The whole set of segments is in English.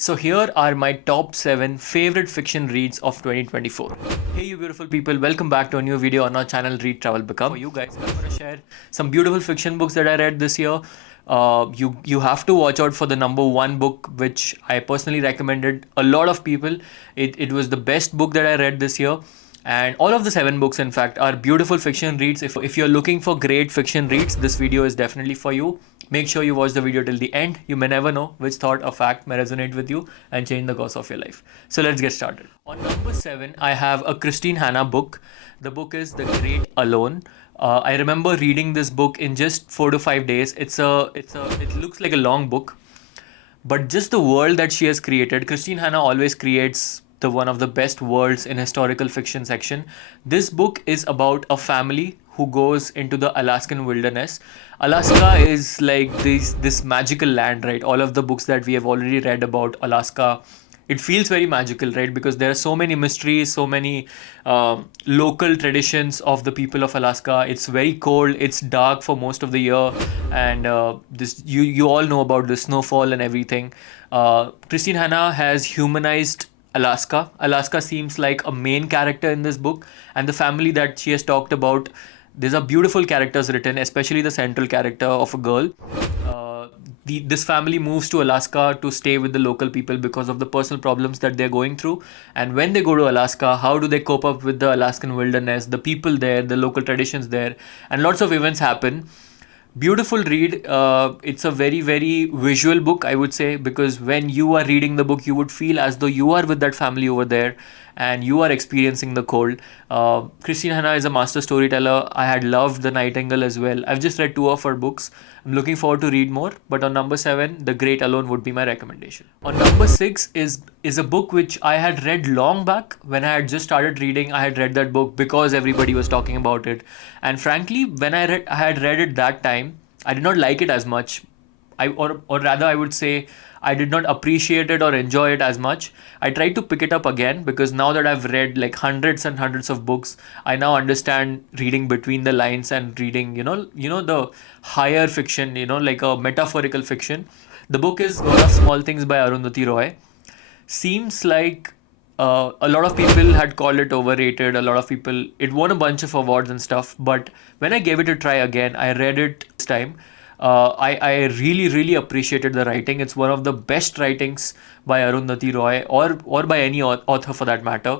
So here are my top 7 favorite fiction reads of 2024. Hey you beautiful people, welcome back to a new video on our channel Read Travel Become. For you guys, I'm going to share some beautiful fiction books that I read this year. You have to watch out for the number 1 book which I personally recommended a lot of people. It was the best book that I read this year. And all of the 7 books, in fact, are beautiful fiction reads. If you're looking for great fiction reads, this video is definitely for you. Make sure you watch the video till the end. You may never know which thought or fact may resonate with you and change the course of your life. So let's get started. On number 7, I have a Christine Hanna book. The book is The Great Alone. I remember reading this book in just 4 to 5 days. It looks like a long book, but just the world that she has created. Christine Hanna always creates one of the best worlds in historical fiction section. This book is about a family who goes into the Alaskan wilderness. Alaska is like this magical land, right? All of the books that we have already read about Alaska, it feels very magical, right? Because there are so many mysteries, so many local traditions of the people of Alaska. It's very cold, it's dark for most of the year, and this you all know about the snowfall and everything. Christine Hanna has humanized Alaska. Alaska seems like a main character in this book, and the family that she has talked about, these are beautiful characters written, especially the central character of a girl. This family moves to Alaska to stay with the local people because of the personal problems that they're going through. And when they go to Alaska, how do they cope up with the Alaskan wilderness, the people there, the local traditions there, and lots of events happen. Beautiful read. It's a very, very visual book, I would say, because when you are reading the book, you would feel as though you are with that family over there and you are experiencing the cold. Christine Hanna is a master storyteller. I had loved The Nightingale as well. I've just read 2 of her books. I'm looking forward to read more, but on number 7, The Great Alone would be my recommendation. On number 6 is a book which I had read long back. When I had just started reading, I had read that book because everybody was talking about it. And frankly, when I had read it that time, I did not like it as much. Or rather, I would say I did not appreciate it or enjoy it as much. I tried to pick it up again because now that I've read like hundreds and hundreds of books, I now understand reading between the lines and reading, the higher fiction, like a metaphorical fiction. The book is God of Small Things by Arundhati Roy. Seems like a lot of people had called it overrated. A lot of people, it won a bunch of awards and stuff. But when I gave it a try again, I read it this time. I really, really appreciated the writing. It's one of the best writings by Arundhati Roy or by any author for that matter.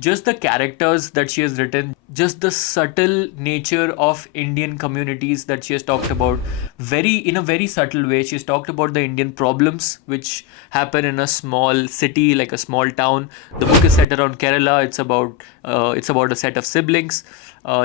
Just the characters that she has written, just the subtle nature of Indian communities that she has talked about, in a very subtle way. She's talked about the Indian problems which happen in a small city, like a small town. The book is set around Kerala. It's about a set of siblings.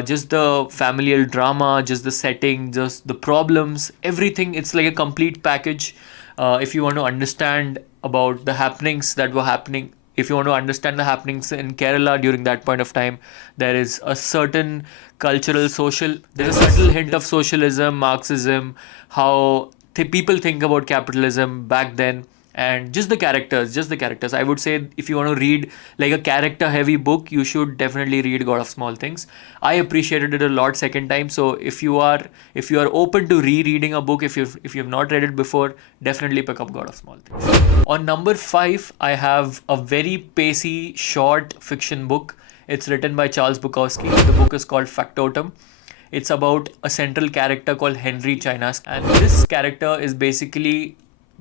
Just the familial drama, just the setting, just the problems, everything. It's like a complete package. If you want to understand about the happenings that were happening, if you want to understand the happenings in Kerala during that point of time, there is a certain there's a subtle hint of socialism, Marxism, how people think about capitalism back then, and just the characters. I would say if you want to read like a character heavy book, you should definitely read God of Small Things. I appreciated it a lot second time. So if you are open to rereading a book, if you've not read it before, definitely pick up God of Small Things. On number 5, I have a very pacey short fiction book. It's written by Charles Bukowski. The book is called Factotum. It's about a central character called Henry Chinas, and this character is basically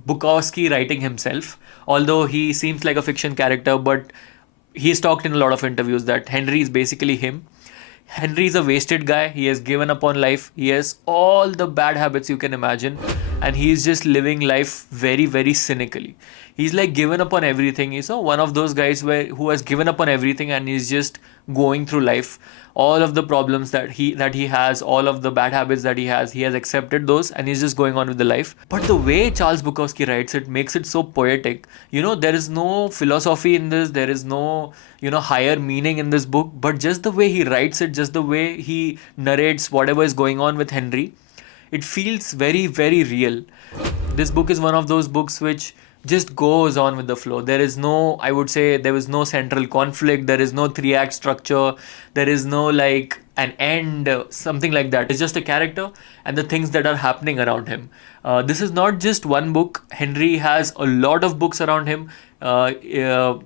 Bukowski writing himself, although he seems like a fiction character, but he's talked in a lot of interviews that Henry is basically him. Henry is a wasted guy. He has given up on life. He has all the bad habits you can imagine, and he's just living life very, very cynically. He's like given up on everything. He's one of those guys who has given up on everything and he's just going through life. All of the problems that he has, all of the bad habits that he has accepted those and he's just going on with the life. But the way Charles Bukowski writes it makes it so poetic. There is no philosophy in this. There is no, higher meaning in this book. But just the way he writes it, just the way he narrates whatever is going on with Henry, it feels very, very real. This book is one of those books which just goes on with the flow. There is no central conflict. There is no 3-act structure. There is no like an end, something like that. It's just a character and the things that are happening around him. This is not just one book. Henry has a lot of books around him. Uh, uh,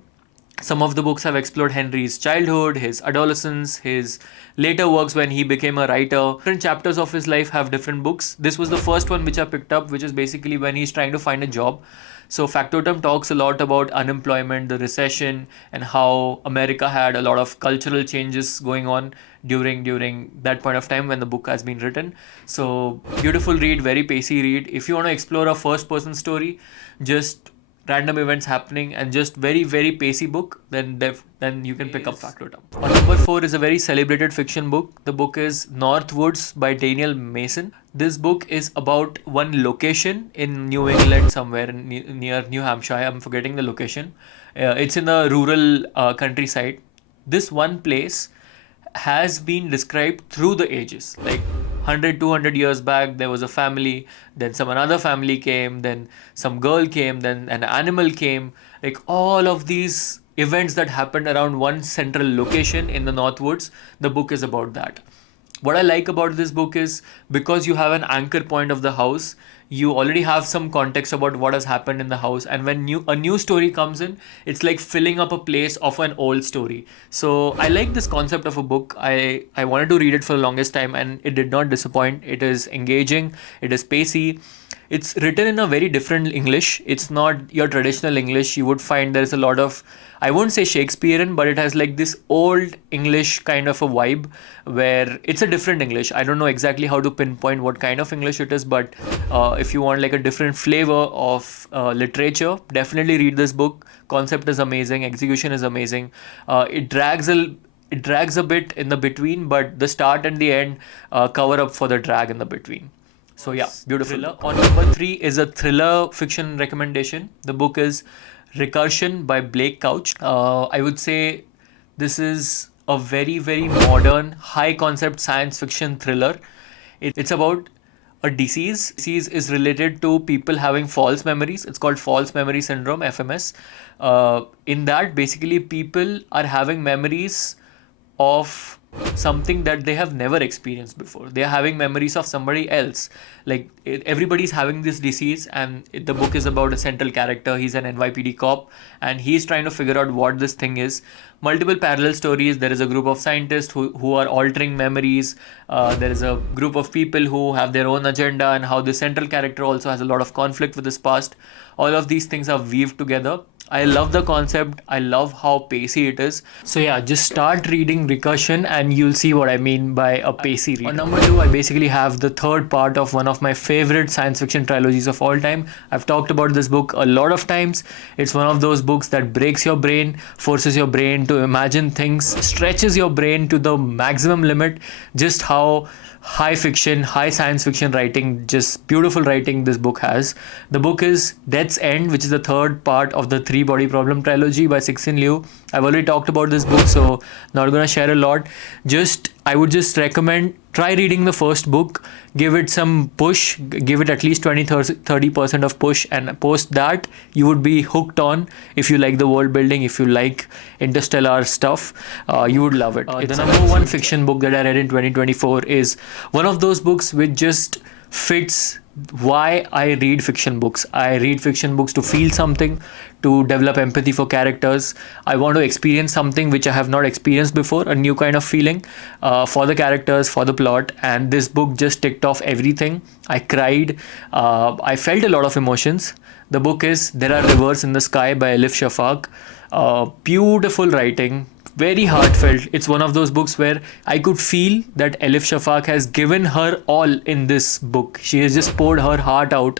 some of the books have explored Henry's childhood, his adolescence, his later works when he became a writer. Different chapters of his life have different books. This was the first one which I picked up, which is basically when he's trying to find a job. So Factotum talks a lot about unemployment, the recession, and how America had a lot of cultural changes going on during that point of time when the book has been written. So beautiful read, very pacey read. If you want to explore a first person story, just random events happening and just very pacey book, then you can pick up Factotum. On number 4 is a very celebrated fiction book. The book is Northwoods by Daniel Mason. This book is about one location in New England, somewhere near New Hampshire. I'm forgetting the location. It's in the rural countryside. This one place has been described through the ages. Like 100, 200 years back, there was a family, then some another family came, then some girl came, then an animal came. Like all of these events that happened around one central location in the Northwoods, the book is about that. What I like about this book is because you have an anchor point of the house, you already have some context about what has happened in the house, and when a new story comes in, it's like filling up a place of an old story. So I like this concept of a book. I wanted to read it for the longest time and it did not disappoint. It is engaging, it is pacey. It's written in a very different English. It's not your traditional English. You would find there's a lot of, I won't say Shakespearean, but it has like this old English kind of a vibe where it's a different English. I don't know exactly how to pinpoint what kind of English it is, but if you want like a different flavor of literature, definitely read this book. Concept is amazing, execution is amazing. It drags a bit in the between, but the start and the end cover up for the drag in the between. So yeah, beautiful. Thriller. On number 3 is a thriller fiction recommendation. The book is Recursion by Blake Couch. I would say this is a very modern, high concept science fiction thriller. It's about a disease. Disease is related to people having false memories. It's called false memory syndrome, FMS. In that, basically, people are having memories of something that they have never experienced before. They are having memories of somebody else. Like everybody's having this disease, and the book is about a central character. He's an NYPD cop, and he's trying to figure out what this thing is. Multiple parallel stories. There is a group of scientists who are altering memories. There is a group of people who have their own agenda, and how the central character also has a lot of conflict with his past. All of these things are weaved together. I love the concept. I love how pacey it is. So yeah, just start reading Recursion and you'll see what I mean by a pacey read. On number 2, I basically have the third part of one of my favorite science fiction trilogies of all time. I've talked about this book a lot of times. It's one of those books that breaks your brain, forces your brain to imagine things, stretches your brain to the maximum limit. Just how high fiction, high science fiction writing, just beautiful writing this book has. The book is Death's End, which is the third part of the Three Body Problem trilogy by Cixin Liu. I've already talked about this book, so not gonna share a lot. I would just recommend try reading the first book, give it some push, give it at least 20-30% of push, and post that you would be hooked on. If you like the world building, if you like interstellar stuff, you would love it. The number 1 fiction book that I read in 2024 is one of those books which just fits why I read fiction books. I read fiction books to feel something, to develop empathy for characters. I want to experience something which I have not experienced before, a new kind of feeling for the characters, for the plot. And this book just ticked off everything. I cried. I felt a lot of emotions. The book is There Are Rivers in the Sky by Elif Shafak. Beautiful writing, very heartfelt. It's one of those books where I could feel that Elif Shafak has given her all in this book. She has just poured her heart out.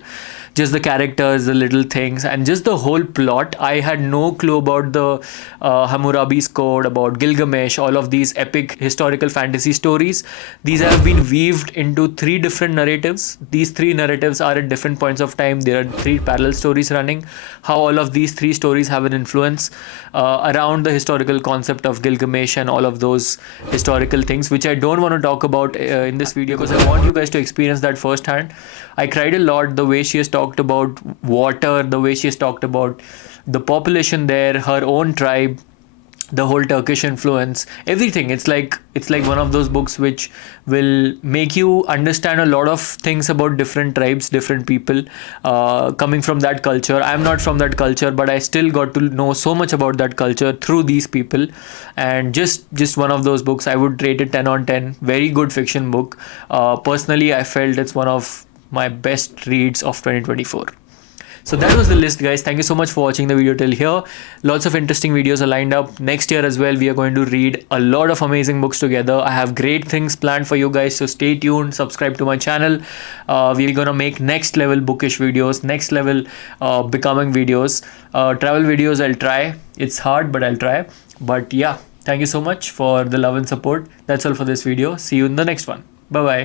Just the characters, the little things, and just the whole plot. I had no clue about the Hammurabi's Code, about Gilgamesh, all of these epic historical fantasy stories. These have been weaved into 3 different narratives. These 3 narratives are at different points of time. There are 3 parallel stories running. How all of these 3 stories have an influence around the historical concept of Gilgamesh and all of those historical things, which I don't want to talk about in this video because I want you guys to experience that firsthand. I cried a lot the way she has talked about water, the way she has talked about the population there, her own tribe, the whole Turkish influence, everything. It's like one of those books which will make you understand a lot of things about different tribes, different people, coming from that culture. I'm not from that culture, but I still got to know so much about that culture through these people. And just one of those books. I would rate it 10 on 10. Very good fiction book. Personally, I felt it's one of my best reads of 2024. So that was the list, guys. Thank you so much for watching the video till here. Lots of interesting videos are lined up. Next year as well, we are going to read a lot of amazing books together. I have great things planned for you guys, so stay tuned. Subscribe to my channel. We're gonna make next level bookish videos, next level becoming videos. Travel videos, I'll try. It's hard, but I'll try. But yeah, thank you so much for the love and support. That's all for this video. See you in the next one. Bye bye.